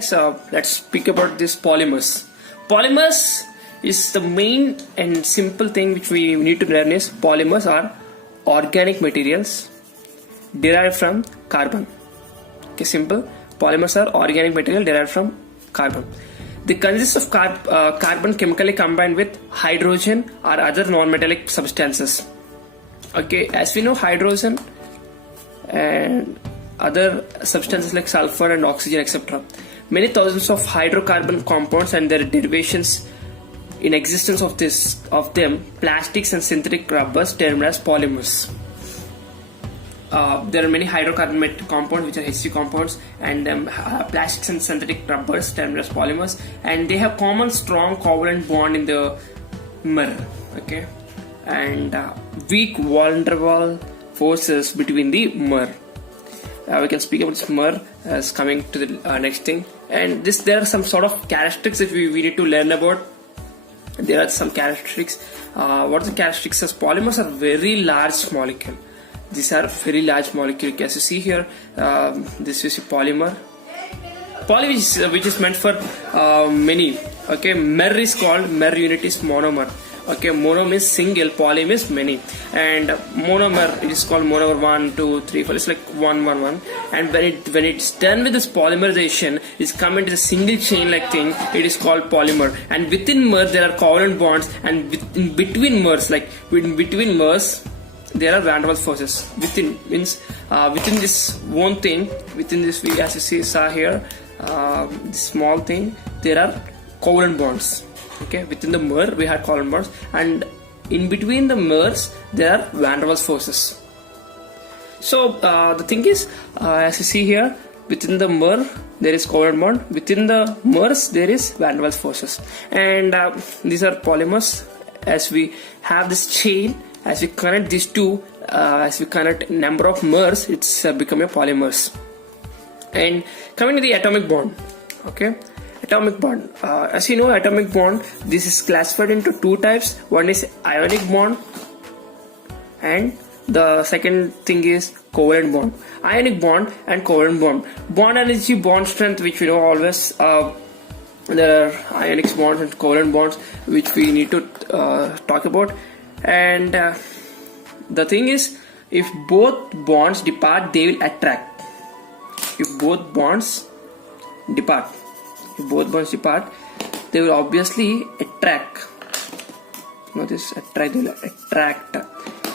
So let's speak about this polymers. Polymers is the main and simple thing which we need to learn is polymers are organic materials derived from carbon. Okay, simple. Polymers are organic material derived from carbon. They consist of carbon chemically combined with hydrogen or other non-metallic substances. Okay, as we know, hydrogen and other substances like sulfur and oxygen, etc. Many thousands of hydrocarbon compounds and their derivations in existence of them, plastics and synthetic rubbers termed as polymers. There are many hydrocarbon compounds which are HC compounds, and plastics and synthetic rubbers termed as polymers, and they have common strong covalent bond in the mirror. Okay, and weak vulnerable forces between the mirror. We can speak about this mirror as coming to the next thing, and there are some sort of characteristics that we need to learn about. There are some characteristics. What are the characteristics? As polymers are very large molecule. These are very large molecule. As you see here, this is a polymer. Poly which is meant for many. Okay, mer is called mer unit is monomer. Okay, mono means single, poly means many, and monomer it is called monomer 1, 2, 3, 4. It's like 1, 1, 1. And when it's done with this polymerization, it's come into the single chain like thing. It is called polymer. And within mer there are covalent bonds, and in between mers, like in between mers, there are van der Waals forces. Within means within this one thing, within this we as you saw here, this small thing, there are covalent bonds. Okay, within the mer we had covalent bonds, and in between the mers there are van der Waals forces. So the thing is, as you see here, within the mer there is covalent bond, within the mers there is van der Waals forces, and these are polymers. As we have this chain, as we connect these two, as we connect number of mers, it's become a polymers. And coming to the atomic bond, okay. Atomic bond. As you know, atomic bond, this is classified into two types. One is ionic bond, and the second thing is covalent bond. Ionic bond and covalent bond. Bond energy, bond strength, which we know always. There are ionic bonds and covalent bonds, which we need to talk about. And the thing is, if both bonds depart, they will attract. If both bonds depart, they will obviously attract. Notice attract, they will attract.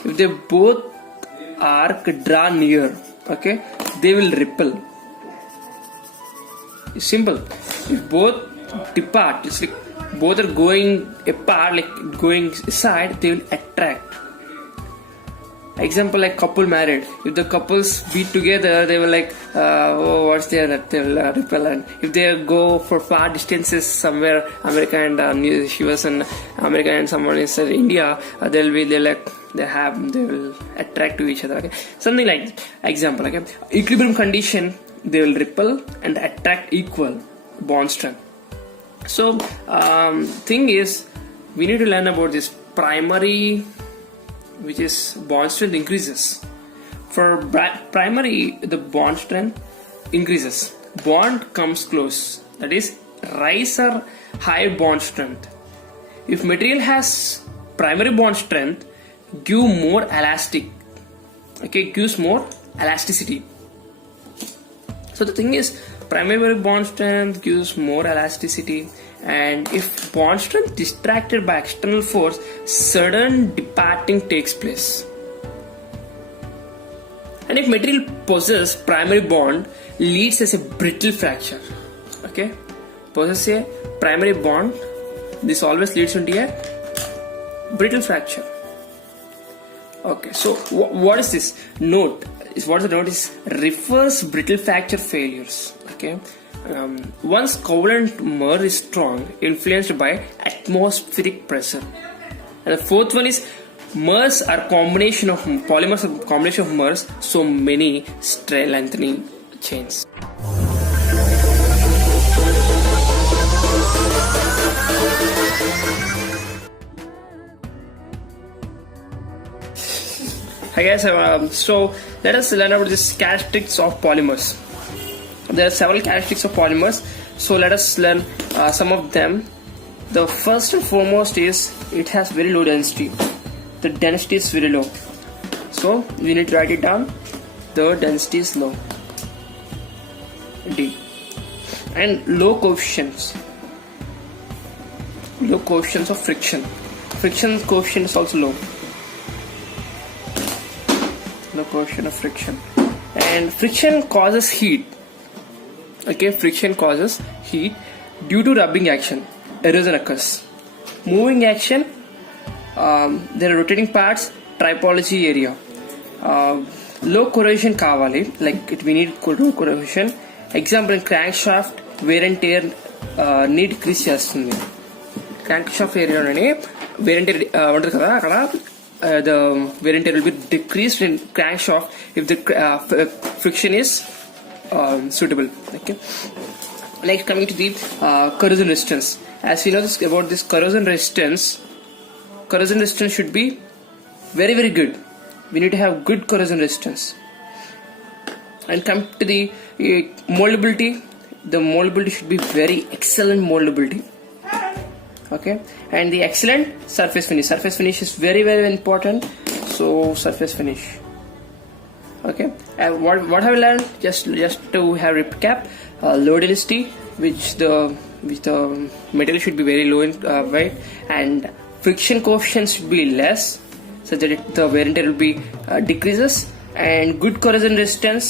If they both arc draw near, okay, they will repel. It's simple. If both depart, it's like both are going apart, like going aside, they will attract. Example, like couple married. If the couples be together, they will like, oh, what's there? That they will repel. And if they go for far distances somewhere, America and she was in America and someone is in India, they will attract to each other. Okay, something like example. Okay, equilibrium condition, they will repel and attract equal bond strength. So thing is, we need to learn about this primary, which is bond strength increases. For primary, the bond strength increases. Bond comes close. That is, rise or high bond strength. If material has primary bond strength, give more elastic. Okay, gives more elasticity. So the thing is, primary bond strength gives more elasticity, and if bond strength distracted by external force, sudden departing takes place. And if material possesses primary bond, leads as a brittle fracture. Okay, possesses a primary bond, this always leads into a brittle fracture. Okay, so what is this? Note. What the note is, refers brittle fracture failures. Okay, once covalent mer is strong, influenced by atmospheric pressure. And the fourth one is, mers are combination of polymers, are combination of mers, so many stray lengthening chains. Hi guys, so let us learn about the characteristics of polymers. There are several characteristics of polymers. So let us learn some of them. The first and foremost is it has very low density. The density is very low, so we need to write it down. The density is low, D. And low coefficients of friction. Friction coefficient is also low. Low coefficient of friction. And friction causes heat. Okay, friction causes heat due to rubbing action. Erosion occurs. Moving action, there are rotating parts, typology area. Low corrosion kavali, like we need low corrosion. Example in crankshaft, wear and tear need decrease చేస్తుంది. Crankshaft area లోనే wear and tear ఉంటుంది కదా, అక్కడ the wear and tear will be decreased in crankshaft if the friction is suitable. Okay. Next, coming to the corrosion resistance. As we know about this corrosion resistance should be very, very good. We need to have good corrosion resistance. And come to the moldability. The moldability should be very excellent moldability. Okay, and the excellent surface finish. Surface finish is very, very important. So surface finish. Okay, what have we learned? Just to have recap. Low density, which the material should be very low in weight, and friction coefficient should be less, so that the wear and tear will be decreases, and good corrosion resistance,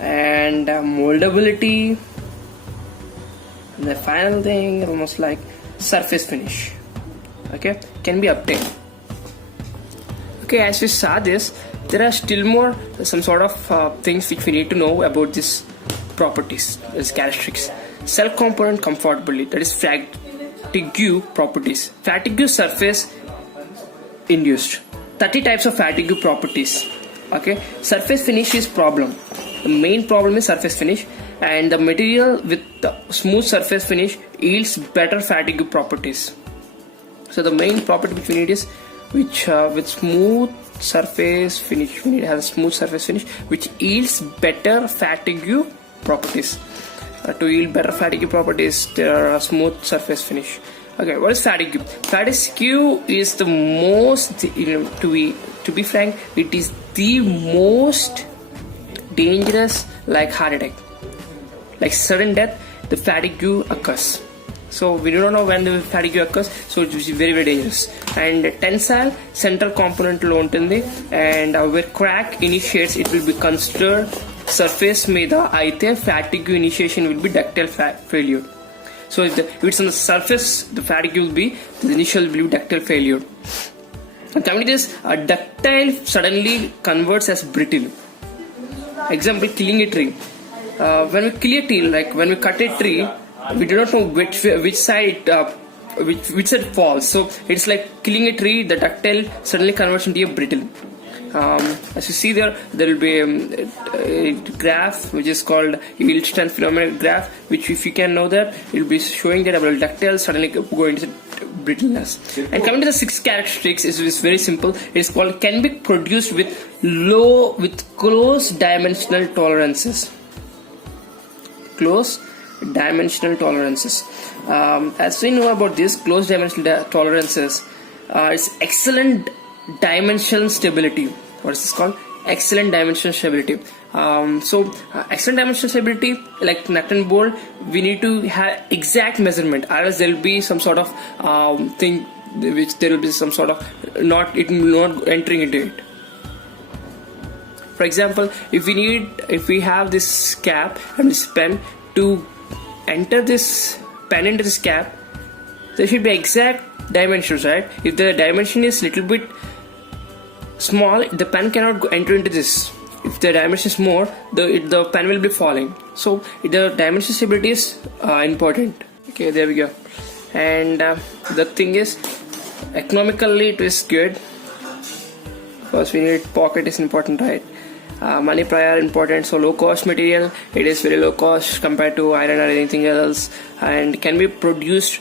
and moldability. And the final thing, almost like surface finish. Okay, can be obtained. Okay, as we saw this, there are still more some sort of things which we need to know about this properties, this characteristics. Self component comfortability, that is fatigue properties. Fatigue surface induced. 30 types of fatigue properties. Okay, surface finish is problem. The main problem is surface finish, and the material with the smooth surface finish yields better fatigue properties. So the main property which we need is with smooth surface finish. We need to have a smooth surface finish which yields better fatigue properties. To yield better fatigue properties, there are a smooth surface finish. Okay, what is fatigue? Fatigue is the most, to be frank, it is the most dangerous, like heart attack, like sudden death. The fatigue occurs. So we do not know when the fatigue occurs, so it is very, very dangerous. And tensile central component lo untundi, and where crack initiates, it will be considered surface మీద అయితే fatigue initiation will be ductile failure. So if it's on the surface, the fatigue will be, the initial will be ductile failure. And coming to this, ductile suddenly converts as brittle. Example, killing a tree. When we kill a tree, like when we cut a tree, we do not know which side falls. So it's like killing a tree. The ductile suddenly converts into a brittle. As you see there will be a graph which is called yield strength phenomenon graph, which if you can know that, it will be showing that about ductile suddenly going into brittleness. And coming to the 6 characteristics, is very simple. It's called can be produced with close dimensional tolerances. Close dimensional tolerances. As we know about this close dimensional tolerances, it's excellent dimensional stability. What is this called? Excellent dimensional stability. Excellent dimensional stability, like nut and bolt, we need to have exact measurement, or else there will be some sort of thing which there will be some sort of not entering into it. For example, if we have this cap and this pen, to enter this pen into this cap, there should be exact dimensions, right? If the dimension is little bit small, the pen cannot enter into this. If the dimension is more, the pen will be falling. So the dimension stability is important. Okay, there we go. And the thing is, economically it is good, because we need pocket is important, right? Money prior important. So low cost material, it is very low cost compared to iron or anything else, and can be produced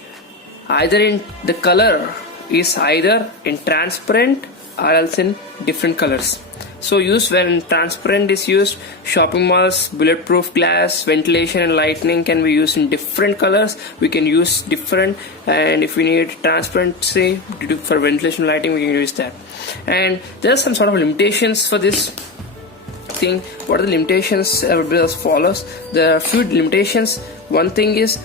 either in the color is either in transparent or else in different colors. So used when transparent is used, shopping malls, bulletproof glass, ventilation and lighting can be used in different colors. We can use different, and if we need transparency for ventilation and lighting, we can use that. And there are some sort of limitations for this thing. What are the limitations? Would be as follows. There are few limitations. One thing is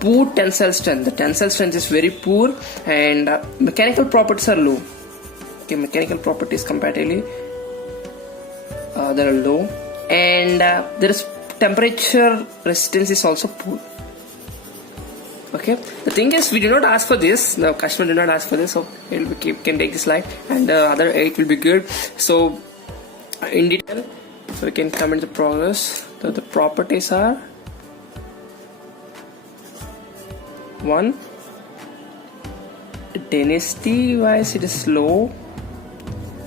poor tensile strength. The tensile strength is very poor, and mechanical properties are low. Okay, mechanical properties comparatively they are low, and there is temperature resistance is also poor. Okay, the thing is, we do not ask for this. The customer did not ask for this, so we can take this slide, and the other 8 will be good. So in detail, so we can come into progress. So the properties are: 1, density wise it is low.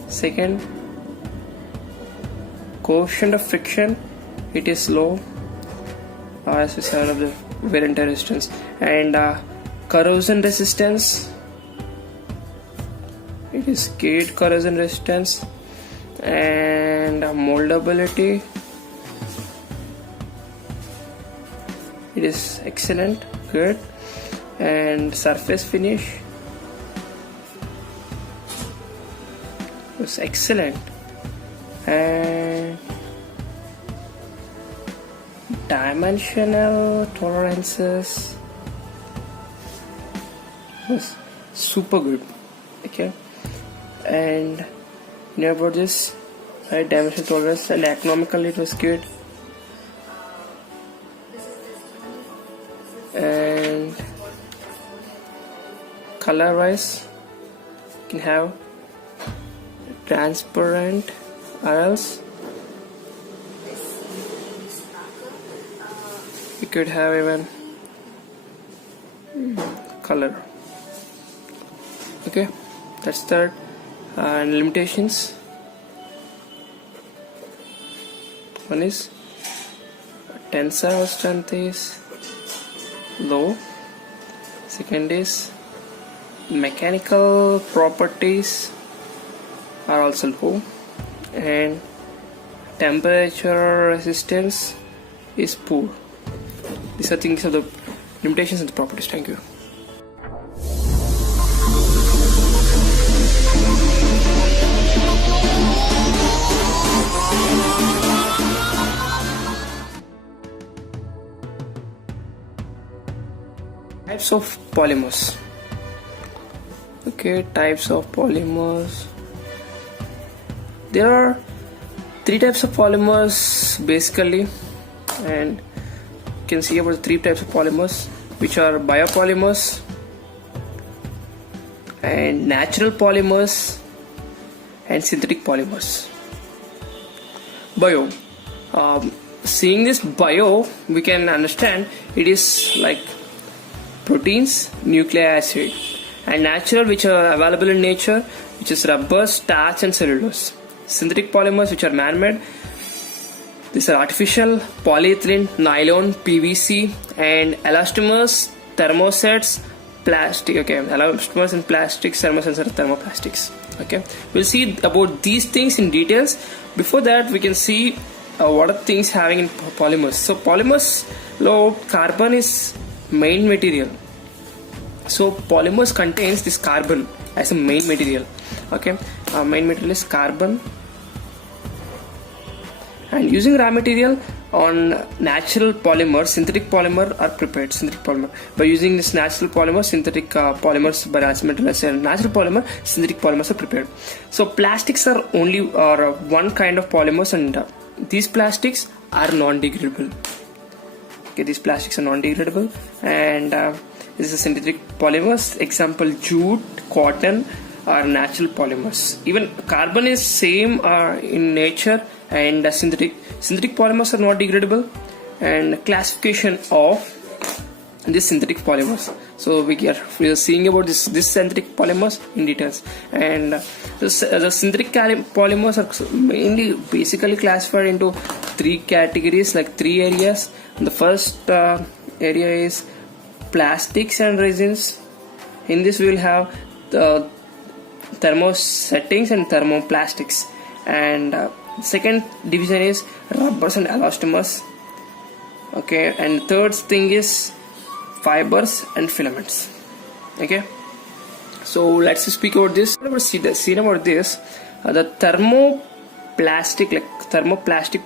Second, coefficient of friction it is low, as we said, of the wear and tear resistance, and corrosion resistance it is great corrosion resistance, and moldability it is excellent, good, and surface finish was excellent, and dimensional tolerances was super good. Okay, and you know about this, right? Dimensional tolerance, and economically it was good, and color wise you can have transparent or else you could have even color. Okay, that's third. And limitations, one is tensile strength is low. Second is mechanical properties are also low, and temperature resistance is poor. These are things of the limitations and the properties. Thank you. Types of polymers. Okay, types of polymers. There are 3 types of polymers basically, and you can see about the 3 types of polymers, which are biopolymers and natural polymers and synthetic polymers. Bio. Seeing this bio, we can understand it is like proteins, nucleic acid, and natural, which are available in nature, which is rubber, starch, and cellulose. Synthetic polymers, which are man-made. These are artificial: polyethylene, nylon, PVC, and elastomers, thermosets, plastic. Okay, elastomers and plastics, thermosets and thermoplastics. Okay, we'll see about these things in details. Before that, we can see what are things having in polymers. So polymers, carbon is main material. So polymers contains this carbon as a main material. Okay, main material is carbon, and using raw material on natural polymer, synthetic polymer are prepared. Synthetic polymer, by using this natural polymer, synthetic polymers, by natural polymer, synthetic polymers are prepared. So plastics are only one kind of polymers, and these plastics are non-degradable. Okay, these plastics are non-degradable, and this is synthetic polymers. Example: jute, cotton are natural polymers. Even carbon is same in nature, and synthetic polymers are not degradable. And classification of these synthetic polymers. So we are seeing about this synthetic polymers in details, and the synthetic polymers are mainly basically classified into 3 categories, like 3 areas. And the first area is plastics and resins. In this we will have the thermosettings and thermoplastics, And second division is rubbers and elastomers. Okay, and third thing is fibers and filaments. Okay, so let's speak about this. See about this. The thermoplastic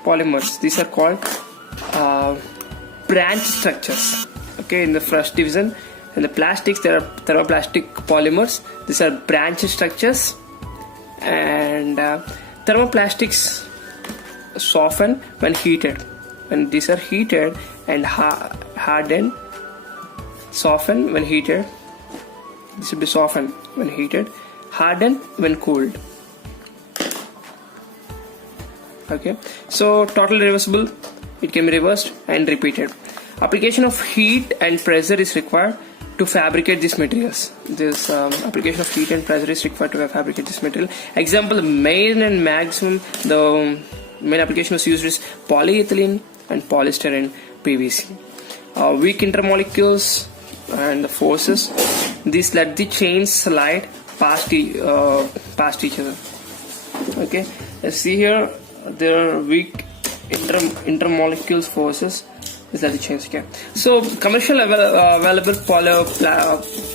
polymers. These are called branch structures. Okay, in the first division, in the plastics there are thermoplastic polymers. These are branch structures, and thermoplastics soften when heated. When these are heated and harden, soften when heated. This will be softened when heated, harden when cooled. Okay, so totally reversible. It can be reversed and repeated. Application of heat and pressure is required to fabricate these materials. This application of heat and pressure is required to fabricate this material. Example, main and maximum. The main application was used is polyethylene and polystyrene PVC. Weak intermolecules and the forces. These let the chains slide past each other. Okay, let's see here. There are weak intermolecules forces. Is that the chains? Okay. So commercial available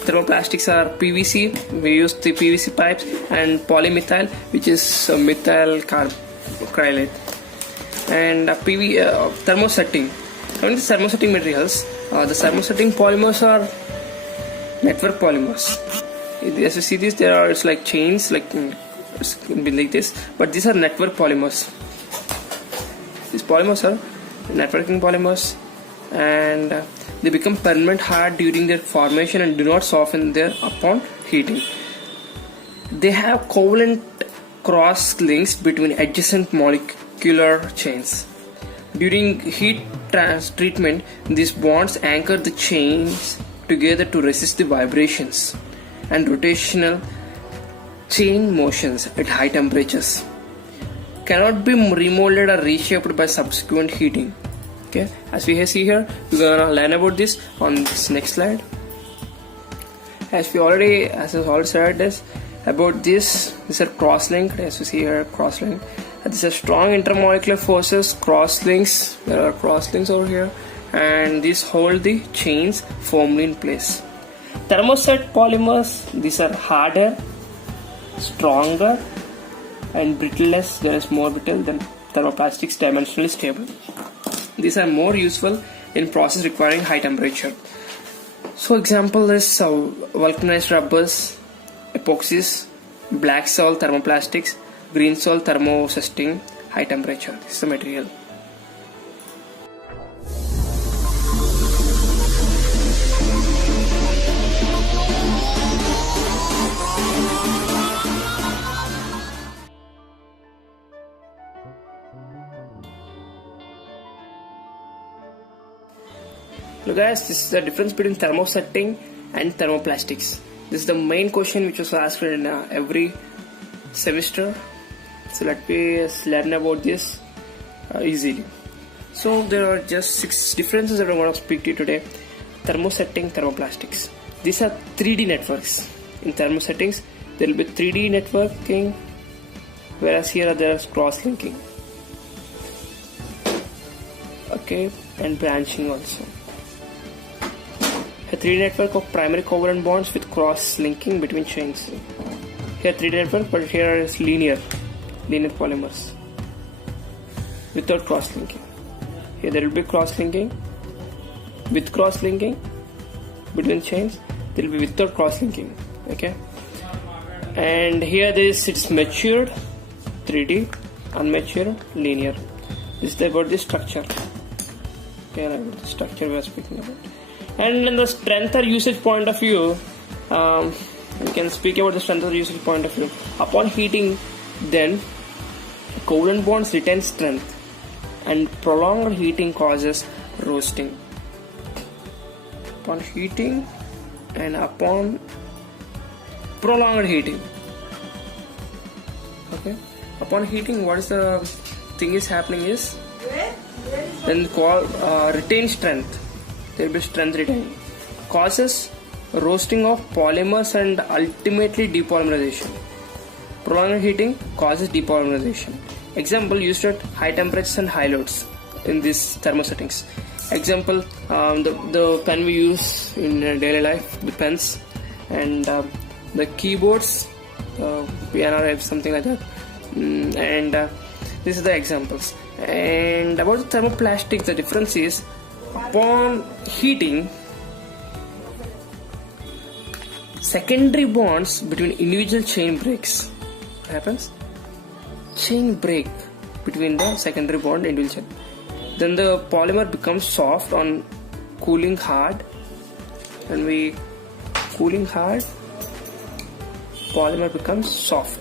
thermoplastics are PVC. We use the PVC pipes, and polymethyl, which is methyl acrylate, and thermosetting. Coming to thermosetting materials, the thermosetting polymers are network polymers. As you see this, it's like chains, like it's can be like this, but these are network polymers. These polymers are networking polymers, and they become permanent hard during their formation and do not soften there upon heating. They have covalent cross links between adjacent molecular chains. During heat treatment, these bonds anchor the chains together to resist the vibrations and rotational chain motions at high temperatures. Cannot be remolded or reshaped by subsequent heating. Okay, as we see here, we're gonna learn about this on this next slide. As I already said this about this, these are cross-linked. As you see here, cross-linked. These are strong intermolecular forces, cross-links. There are cross-links over here, and these hold the chains firmly in place. Thermoset polymers. These are harder, stronger, and brittleness. There is more brittle than thermoplastics, dimensionally stable. These are more useful in process requiring high temperature. So example is vulcanized rubbers, epoxies, black salt thermoplastics, green salt thermosetting, high temperature. This is the material. Look guys, this is the difference between thermosetting and thermoplastics. This is the main question which was asked in every semester. So let me learn about this easily. So there are just 6 differences that I want to speak to you today. Thermosetting, thermoplastics. These are 3D networks. In thermosettings, there will be 3D networking, whereas here there is cross-linking. Okay, and branching also. A 3D network of primary covalent bonds with cross-linking between chains. Here 3D network, but here is linear polymers without cross-linking. Here there will be cross-linking. With cross-linking between chains, there will be without cross-linking. Okay. And here it's matured 3D, unmatured linear. This is about the structure. Okay, about the structure we are speaking about. And in the strength or usage point of view, we can speak about the strength or usage point of view. Upon heating, then covalent bonds retain strength, and prolonged heating causes roasting. Upon heating and upon prolonged heating. Okay. Upon heating, what is the thing is happening is then retain strength. There will be strength retaining. Causes roasting of polymers and ultimately depolymerization. Prolonged heating causes depolymerization. Example used at high temperatures and high loads in these thermo settings. Example, the pen we use in daily life, the pens, and the keyboards, piano type, something like that. And these are the examples. And about the thermoplastics, the difference is upon heating, secondary bonds between individual chain breaks. What happens? Chain break between the secondary bond individual. Then the polymer becomes soft on cooling hard. When we cooling hard, polymer becomes soft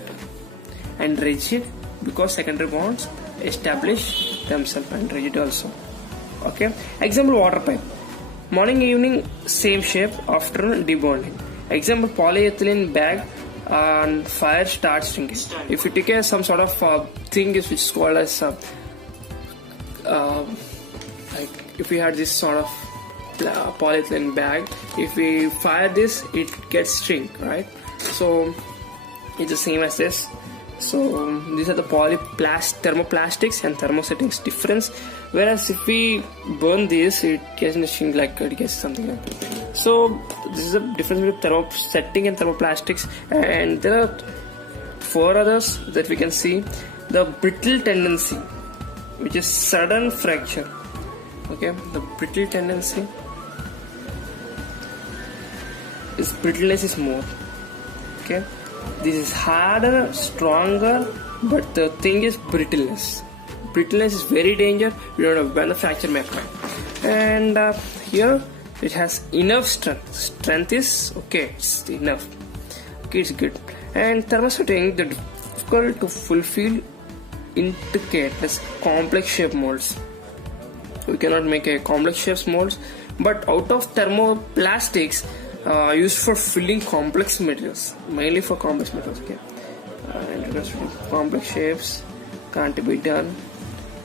and rigid because secondary bonds establish themselves and rigid also. Okay. Example, water pipe. Morning, evening, same shape. Afternoon, debonding. Example, polyethylene bag on fire starts shrinking. If you take some sort of thing which is called as like if we had this sort of polyethylene bag, if we fire this, it gets shrink, right? So it's the same as this. So these are the thermoplastics and thermosettings difference. Whereas if we burn this, it gets shrink, like it gets something like that. So this is the difference between thermosetting and thermoplastics. And there are 4 others that we can see. The brittle tendency, which is sudden fracture. Okay, the brittle tendency is brittleness is more. Okay, this is harder, stronger, but the thing is brittleness. Brittleness is very dangerous. We don't know when the fracture may occur. And here it has enough strength. Strength is okay, it's enough. Okay, it's good. And thermosetting, the difficult to fulfill intricate, complex shape molds. We cannot make a complex shapes molds, but out of thermoplastics used for filling complex materials, mainly for complex materials. Okay, complex shapes can't be done,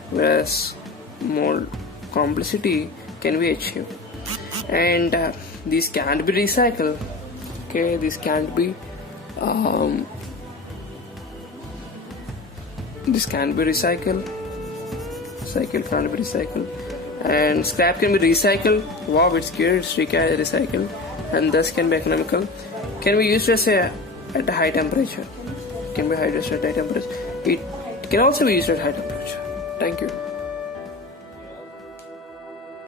whereas more complexity can be achieved. And these can't be recycled. Okay, these can't be this can be recycled. Cycle can't be recycled. And scrap can be recycled. Wow, it's good. It's recycled, and thus can be economical. Can be used as at a high temperature. Can be used at high temperature. It can also be used at high temperature. Thank you.